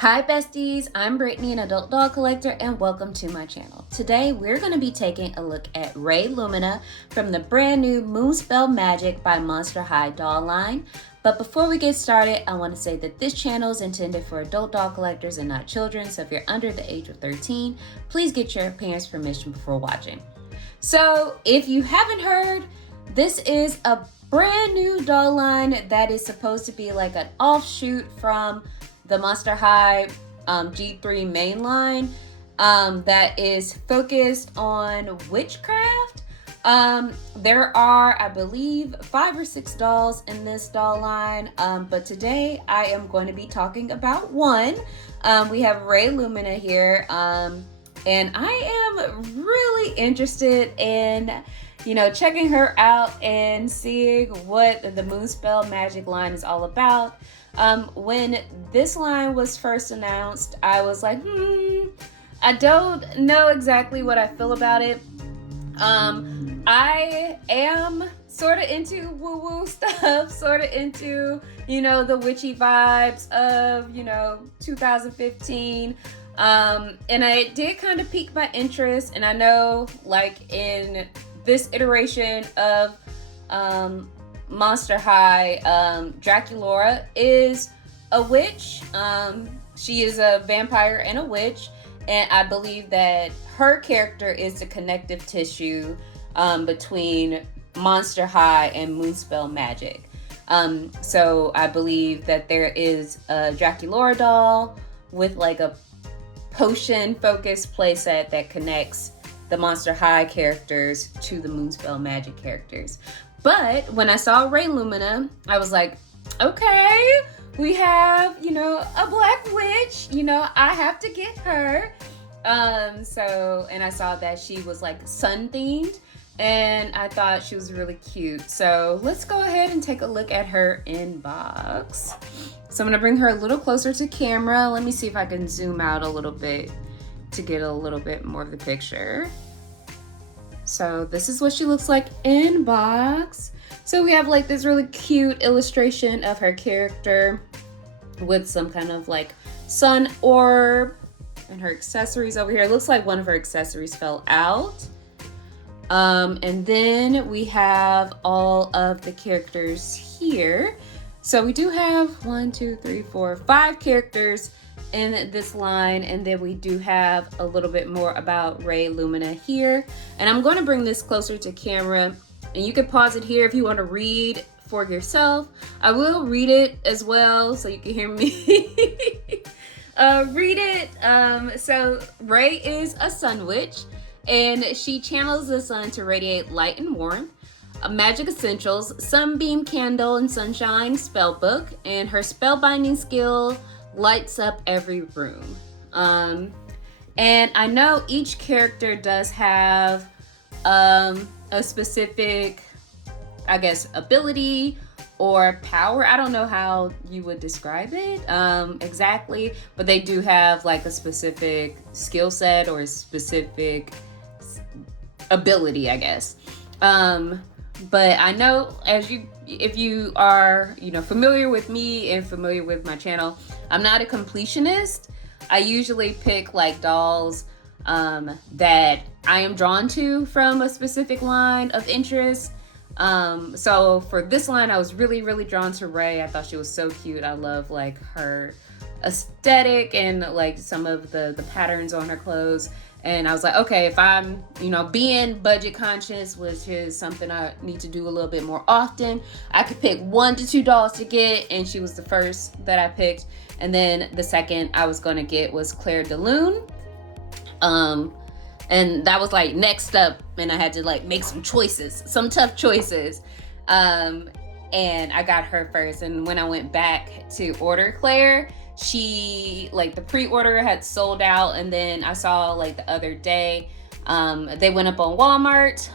Hi besties, I'm Brittany, an adult doll collector, and welcome to my channel. Today we're going to be taking a look at Rae Lumina from the brand new Moonspell Magic by Monster High doll line. But before we get started, I want to say that this channel is intended for adult doll collectors and not children, so if you're under the age of 13, please get your parents' permission before watching. So if you haven't heard, this is a brand new doll line that is supposed to be like an offshoot from the Monster High G3 mainline that is focused on witchcraft. There are, I believe, 5 or 6 dolls in this doll line, but today I am going to be talking about one. We have Rae Lumina here, and I am really interested in checking her out and seeing what the Moonspell Magic line is all about. When this line was first announced, I was like, I don't know exactly what I feel about it. I am sort of into woo-woo stuff, sort of into, the witchy vibes of, 2015. And I did kind of pique my interest, and I know, like, in this iteration of, Monster High, Draculaura is a witch. She is a vampire and a witch, and I believe that her character is the connective tissue between Monster High and Moonspell Magic. So I believe that there is a Draculaura doll with like a potion focused playset that connects the Monster High characters to the Moonspell Magic characters. But when I saw Rae Lumina, I was like, okay, we have, a black witch, I have to get her. And I saw that she was like sun themed, and I thought she was really cute. So let's go ahead and take a look at her inbox. So I'm gonna bring her a little closer to camera. Let me see if I can zoom out a little bit to get a little bit more of the picture. So this is what she looks like in box. So we have like this really cute illustration of her character with some kind of like sun orb, and her accessories over here. It looks like one of her accessories fell out. And then we have all of the characters here. So we do have 5 characters in this line, and then we do have a little bit more about Rae Lumina here. And I'm going to bring this closer to camera, and you can pause it here if you want to read for yourself. I will read it as well so you can hear me read it. So Rae is a sun witch, and she channels the sun to radiate light and warmth. Magic Essentials, Sunbeam Candle and Sunshine Spellbook, and her spellbinding skill lights up every room. And I know each character does have a specific, I guess, ability or power. I don't know how you would describe it exactly, but they do have like a specific skill set or a specific ability, I guess. But I know if you are, familiar with me and familiar with my channel, I'm not a completionist. I usually pick like dolls that I am drawn to from a specific line of interest. So for this line, I was really, really drawn to Rae. I thought she was so cute. I love like her aesthetic and like some of the patterns on her clothes. And I was like, okay, if I'm, being budget conscious, which is something I need to do a little bit more often, I could pick 1 to 2 dolls to get, and she was the first that I picked. And then the second I was going to get was Claire de Lune. And that was like next up, and I had to like make some tough choices. And I got her first. And when I went back to order Claire, she like the pre-order had sold out, and then I saw like the other day they went up on Walmart,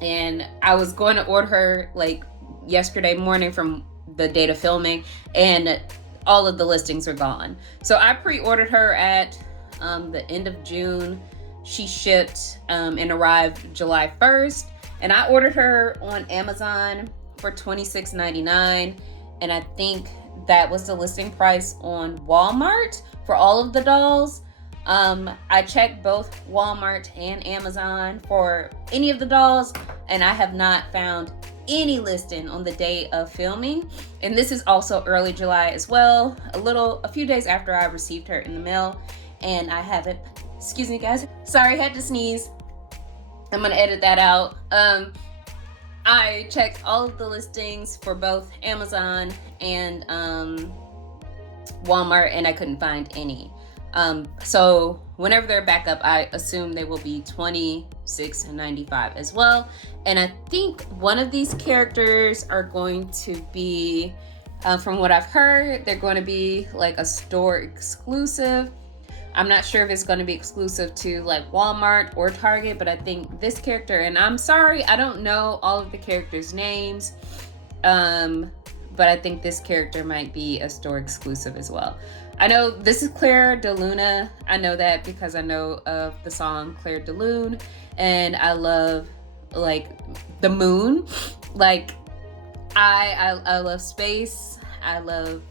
and I was going to order her like yesterday morning from the date of filming, and all of the listings are gone. So I pre-ordered her at the end of June. She shipped and arrived July 1st, and I ordered her on Amazon for $26.99, and I think that was the listing price on Walmart for all of the dolls. I checked both Walmart and Amazon for any of the dolls, and I have not found any listing on the day of filming. And this is also early July as well, a few days after I received her in the mail, and I haven't, excuse me guys, sorry, had to sneeze. I'm gonna edit that out. I checked all of the listings for both Amazon and Walmart, and I couldn't find any. So whenever they're back up, I assume they will be $26.95 as well. And I think one of these characters are going to be, from what I've heard, they're going to be like a store exclusive. I'm not sure if it's going to be exclusive to like Walmart or Target, but I think this character, and I'm sorry, I don't know all of the characters' names, but I think this character might be a store exclusive as well. I know this is Claire de Luna. I know that because I know of the song Claire de Lune, and I love like the moon. Like I love space. I love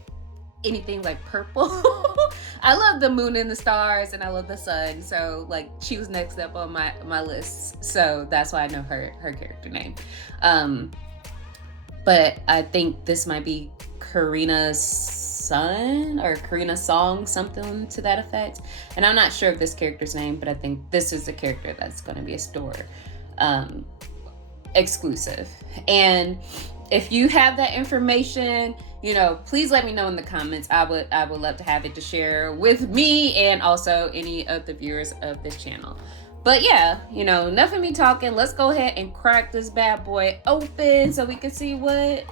anything like purple. I love the moon and the stars, and I love the sun. So like she was next up on my list. So that's why I know her character name. But I think this might be Karina's son or Karina's song, something to that effect. And I'm not sure of this character's name, but I think this is the character that's going to be a store exclusive. And if you have that information, you know, please let me know in the comments. I would love to have it to share with me and also any of the viewers of this channel. But yeah, you know, enough of me talking. Let's go ahead and crack this bad boy open so we can see what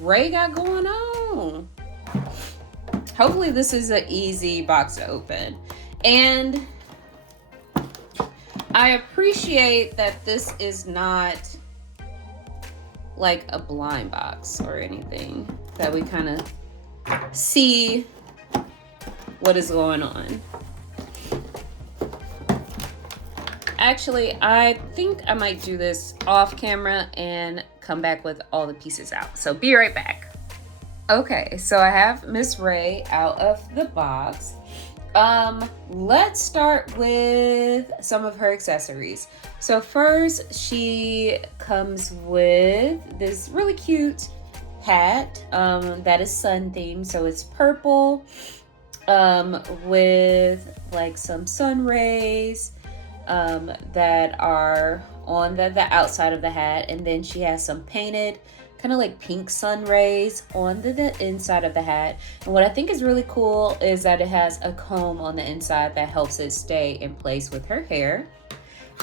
Rae got going on. Hopefully this is an easy box to open. And I appreciate that this is not like a blind box or anything, that we kind of see what is going on. Actually, I think I might do this off camera and come back with all the pieces out. So be right back. Okay, so I have Miss Rae out of the box. Let's start with some of her accessories. So first, she comes with this really cute hat that is sun themed. So it's purple with like some sun rays that are on the outside of the hat, and then she has some painted kind of like pink sun rays on the inside of the hat. And what I think is really cool is that it has a comb on the inside that helps it stay in place with her hair.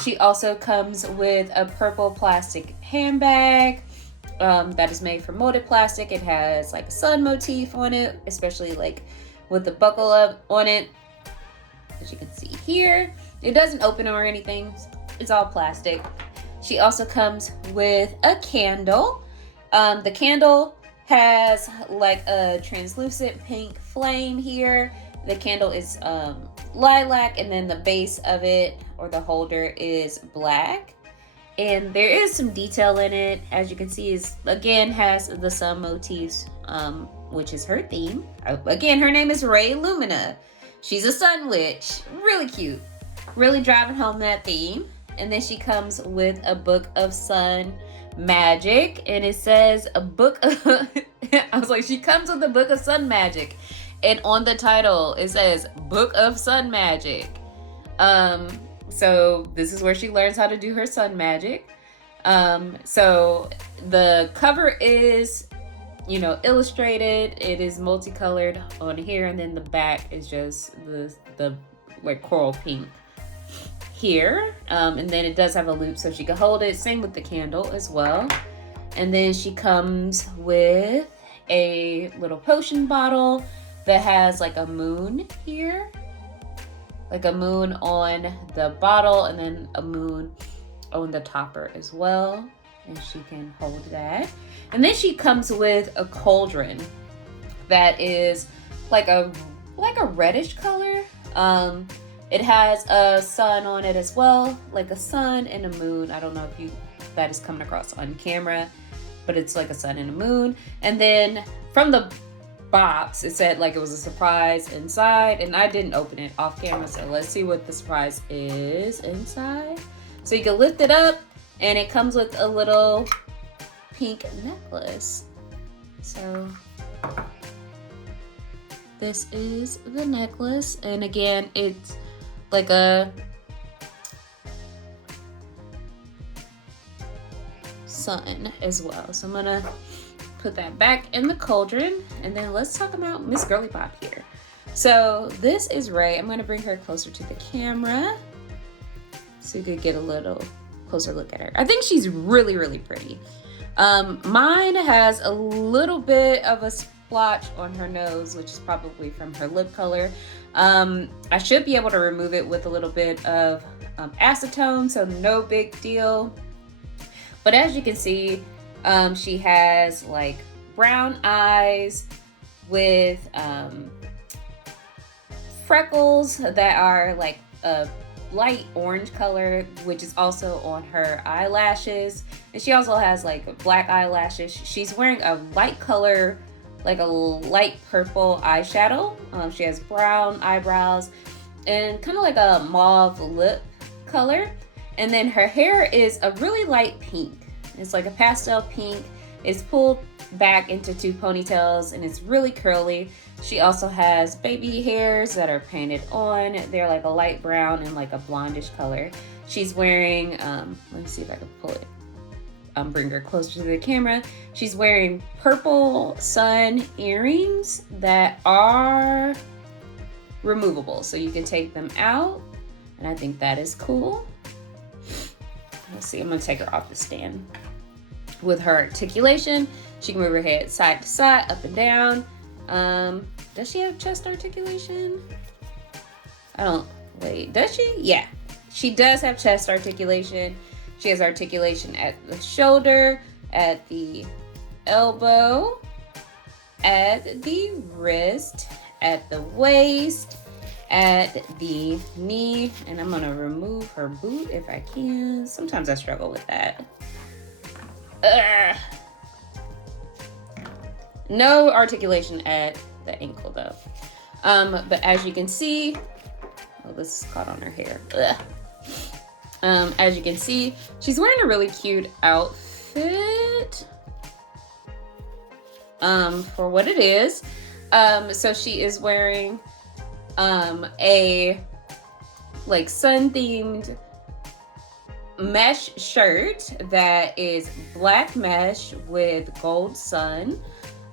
She also comes with a purple plastic handbag that is made from molded plastic. It has like a sun motif on it, especially like with the buckle up on it, as you can see here. It doesn't open or anything. It's all plastic. She also comes with a candle. The candle has like a translucent pink flame here. The candle is lilac, and then the base of it, or the holder, is black. And there is some detail in it. As you can see, is again has the sun motifs, which is her theme. Again, her name is Rae Lumina. She's a sun witch. Really cute. Really driving home that theme. And then she comes with a book of sun magic, and it says a book of I was like, she comes with a book of sun magic, and on the title it says Book of Sun Magic. So this is where she learns how to do her sun magic. So the cover is, you know, illustrated. It is multicolored on here, and then the back is just the like coral pink here, and then it does have a loop so she can hold it. Same with the candle as well. And then she comes with a little potion bottle that has like a moon here, like a moon on the bottle, and then a moon on the topper as well, and she can hold that. And then she comes with a cauldron that is like a reddish color. It has a sun on it as well, like a sun and a moon. I don't know if that is coming across on camera, but it's like a sun and a moon. And then from the box, it said like it was a surprise inside, and I didn't open it off camera, so let's see what the surprise is inside. So you can lift it up, and it comes with a little pink necklace. So this is the necklace, and again, it's like a sun as well. So I'm gonna put that back in the cauldron, and then let's talk about Miss Girly Pop here. So this is Rae. I'm gonna bring her closer to the camera so you could get a little closer look at her. I think she's really, really pretty. Mine has a little bit of a splotch on her nose, which is probably from her lip color. I should be able to remove it with a little bit of acetone, so no big deal. But as you can see, she has like brown eyes with freckles that are like a light orange color, which is also on her eyelashes. And she also has like black eyelashes. She's wearing a light color, like a light purple eyeshadow. She has brown eyebrows and kind of like a mauve lip color. And then her hair is a really light pink. It's like a pastel pink. It's pulled back into 2 ponytails, and it's really curly. She also has baby hairs that are painted on. They're like a light brown and like a blondish color. She's wearing, let me see if I can pull it. Bring her closer to the camera. She's wearing purple sun earrings that are removable, so you can take them out, and I think that is cool. Let's see, I'm gonna take her off the stand. With her articulation, she can move her head side to side, up and down. Does she have chest articulation? Does she? Yeah, she does have chest articulation. She has articulation at the shoulder, at the elbow, at the wrist, at the waist, at the knee, and I'm gonna remove her boot if I can. Sometimes I struggle with that. No articulation at the ankle though. But as you can see, oh, this is caught on her hair. As you can see, she's wearing a really cute outfit for what it is. So she is wearing a like sun-themed mesh shirt that is black mesh with gold sun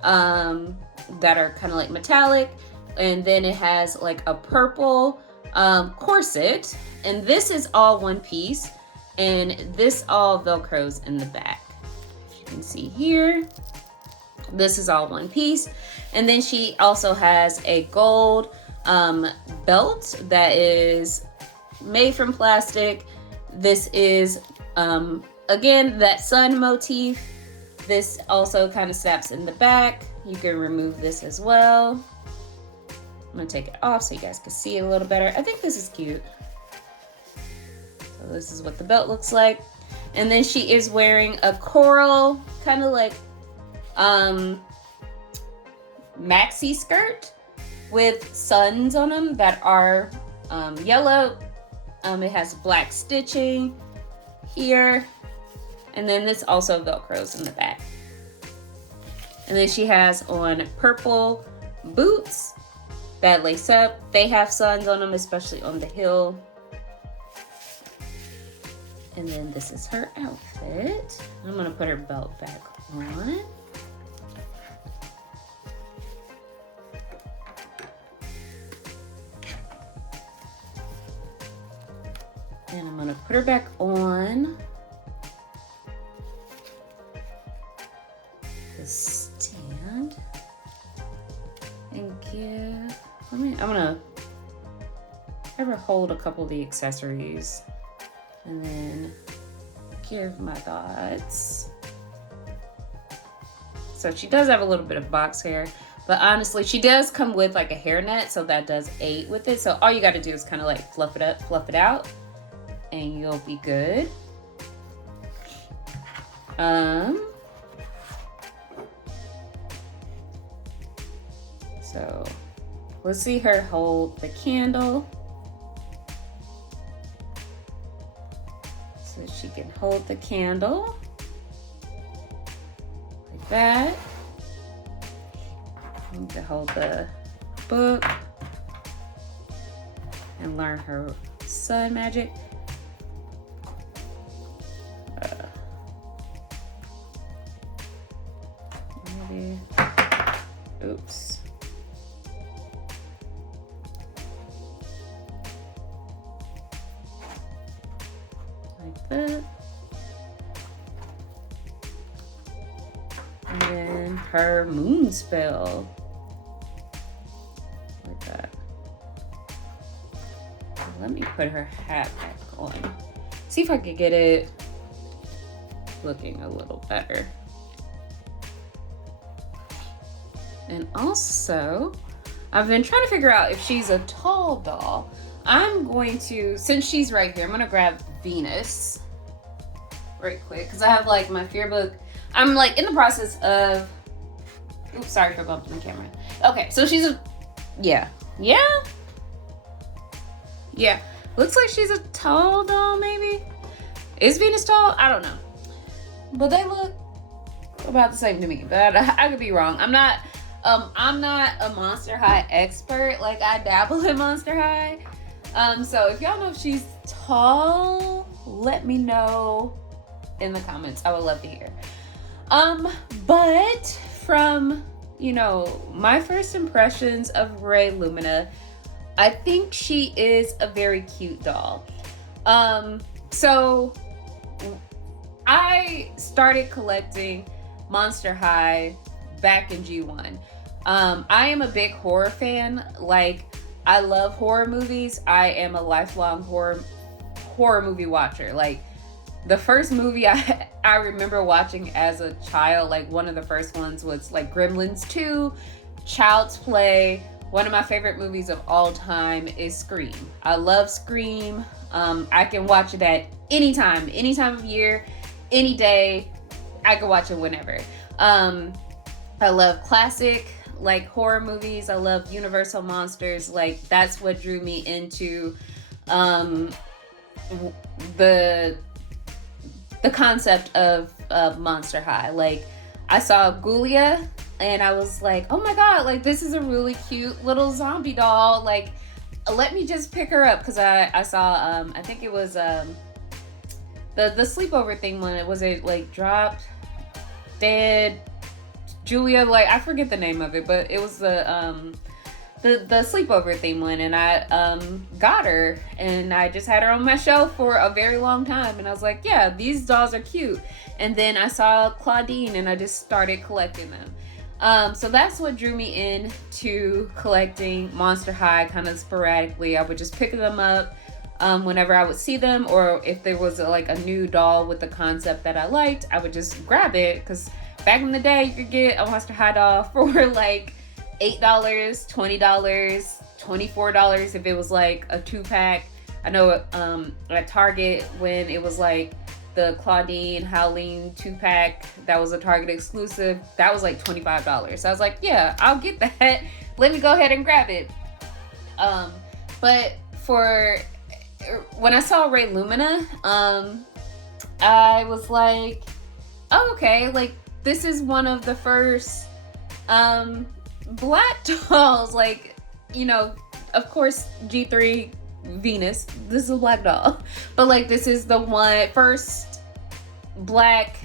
that are kind of like metallic, and then it has like a purple corset, and this is all one piece, and this all velcros in the back. As you can see here, this is all one piece. And then she also has a gold belt that is made from plastic. This is again that sun motif. This also kind of snaps in the back. You can remove this as well. I'm gonna take it off so you guys can see it a little better. I think this is cute. So this is what the belt looks like. And then she is wearing a coral, kind of like maxi skirt with suns on them that are yellow. It has black stitching here, and then this also velcros in the back. And then she has on purple boots that lace up. They have suns on them, especially on the heel. And then this is her outfit. I'm gonna put her belt back on. And I'm gonna put her back on the stand and I'm gonna have her hold a couple of the accessories and then give my thoughts. So she does have a little bit of box hair, but honestly, she does come with like a hairnet, so that does aid with it. So all you gotta do is kind of like fluff it up, fluff it out, and you'll be good. So let's see her hold the candle. So she can hold the candle like that. I need to hold the book and learn her sun magic. Maybe. Oops. Like that. And then her Moonspell. Like that. Let me put her hat back on. See if I could get it looking a little better. And also, I've been trying to figure out if she's a tall doll. I'm going to, since she's right here, I'm gonna grab Venus right quick because I have like my fear book. I'm like in the process of, oops, sorry for bumping the camera. Okay, so she's a, yeah. Looks like she's a tall doll, maybe. Is Venus tall? I don't know. But they look about the same to me, but I could be wrong. I'm not a Monster High expert. Like, I dabble in Monster High. So if y'all know if she's tall, let me know in the comments. I would love to hear. But from, you know, my first impressions of Rae Lumina, I think she is a very cute doll. So I started collecting Monster High back in G1. I am a big horror fan. Like, I love horror movies. I am a lifelong horror movie watcher. Like, the first movie I remember watching as a child, like one of the first ones was like Gremlins 2, Child's Play. One of my favorite movies of all time is Scream. I love Scream. I can watch it at any time of year, any day. I can watch it whenever. I love classic like horror movies. I love Universal monsters. Like, that's what drew me into the concept of Monster High. Like, I saw Ghoulia and I was like, oh my god, like, this is a really cute little zombie doll. Like, let me just pick her up, because I saw I think it was the sleepover thing when it was like Drop Dead Julia, like, I forget the name of it, but it was the sleepover theme one, and I got her, and I just had her on my shelf for a very long time, and I was like, yeah, these dolls are cute. And then I saw Claudine, and I just started collecting them. So that's what drew me into collecting Monster High kind of sporadically. I would just pick them up whenever I would see them, or if there was like a new doll with the concept that I liked, I would just grab it, because back in the day, you could get a Monster High doll for like $8, $20, $24 if it was like a 2-pack. I know at Target, when it was like the Claudine Howling 2-pack that was a Target exclusive, that was like $25. So I was like, yeah, I'll get that. Let me go ahead and grab it. But when I saw Rae Lumina, I was like, oh, okay, like, this is one of the first black dolls. Like, you know, of course, G3 Venus, this is a black doll, but like, this is the first black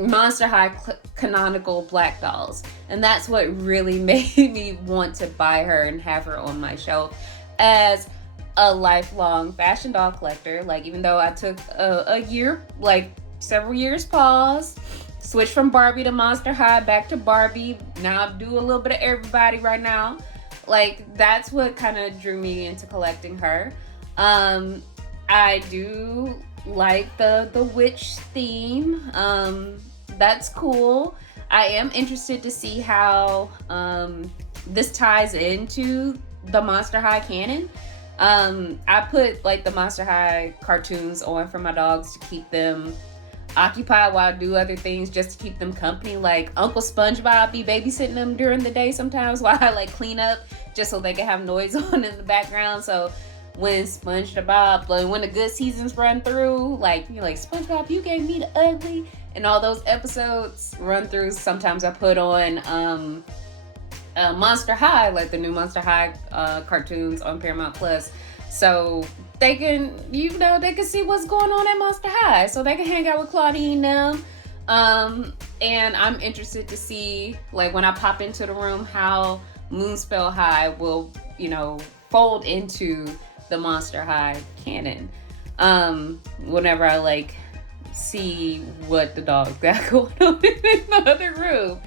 Monster High canonical black dolls, and that's what really made me want to buy her and have her on my shelf as a lifelong fashion doll collector. Like, even though I took a year, like several years pause, switched from Barbie to Monster High, back to Barbie, now I do a little bit of everybody right now. Like, that's what kind of drew me into collecting her. I do like the witch theme. That's cool. I am interested to see how this ties into the Monster High canon. I put like the Monster High cartoons on for my dogs to keep them occupied while I do other things just to keep them company. Like Uncle SpongeBob be babysitting them during the day sometimes while I like clean up, just so they can have noise on in the background. So when SpongeBob, like when the good seasons run through, like you're like, SpongeBob, you gave me the ugly, and all those episodes run through. Sometimes I put on Monster High, like the new Monster High cartoons on Paramount Plus, so they can, you know, they can see what's going on at Monster High, so they can hang out with Claudine now. And I'm interested to see, like, when I pop into the room, how Moonspell High will, you know, fold into the Monster High canon. Whenever I like see what the dogs got going on in the other room.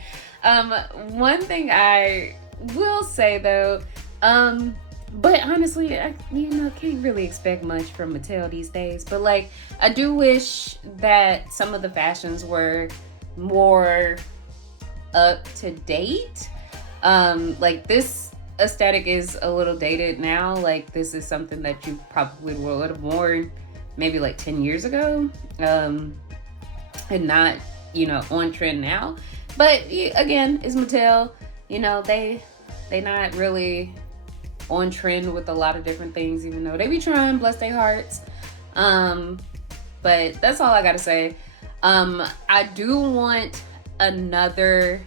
One thing I will say though, but honestly, I can't really expect much from Mattel these days. But like, I do wish that some of the fashions were more up to date. Like this aesthetic is a little dated now. Like this is something that you probably would have worn maybe like 10 years ago, and not, you know, on trend now. But again, it's Mattel. You know, they not really on trend with a lot of different things, even though they be trying, bless their hearts. But that's all I gotta say. I do want another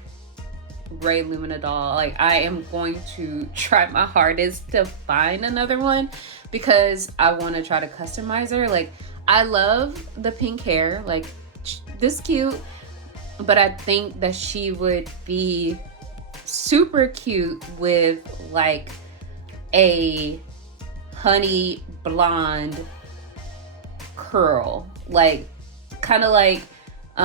Rae Lumina doll. Like, I am going to try my hardest to find another one because I want to try to customize her. Like, I love the pink hair, like this cute, but I think that she would be super cute with like a honey blonde curl, like kind of like a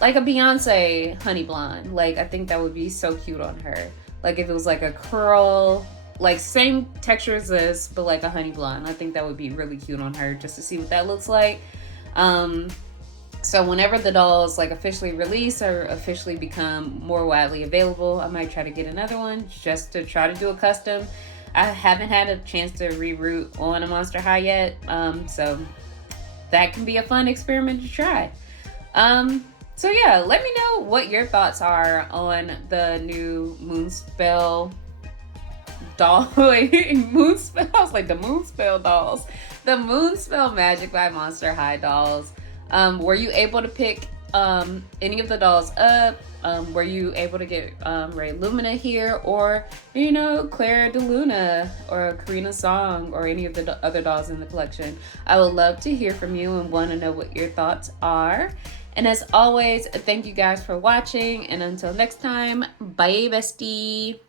Beyonce honey blonde. Like, I think that would be so cute on her. Like if it was like a curl, like same texture as this, but like a honey blonde. I think that would be really cute on her, just to see what that looks like. So whenever the dolls like officially release or officially become more widely available, I might try to get another one just to try to do a custom. I haven't had a chance to reroute on a Monster High yet, so that can be a fun experiment to try. So yeah, let me know what your thoughts are on the new Moonspell doll. Moonspell, I was like, the Moonspell dolls. The Moonspell Magic by Monster High dolls. Were you able to pick any of the dolls up? Were you able to get Rae Lumina here, or, you know, Clara de Luna or Karina Song or any of the other dolls in the collection? I would love to hear from you and want to know what your thoughts are. And as always, thank you guys for watching, and until next time, bye bestie.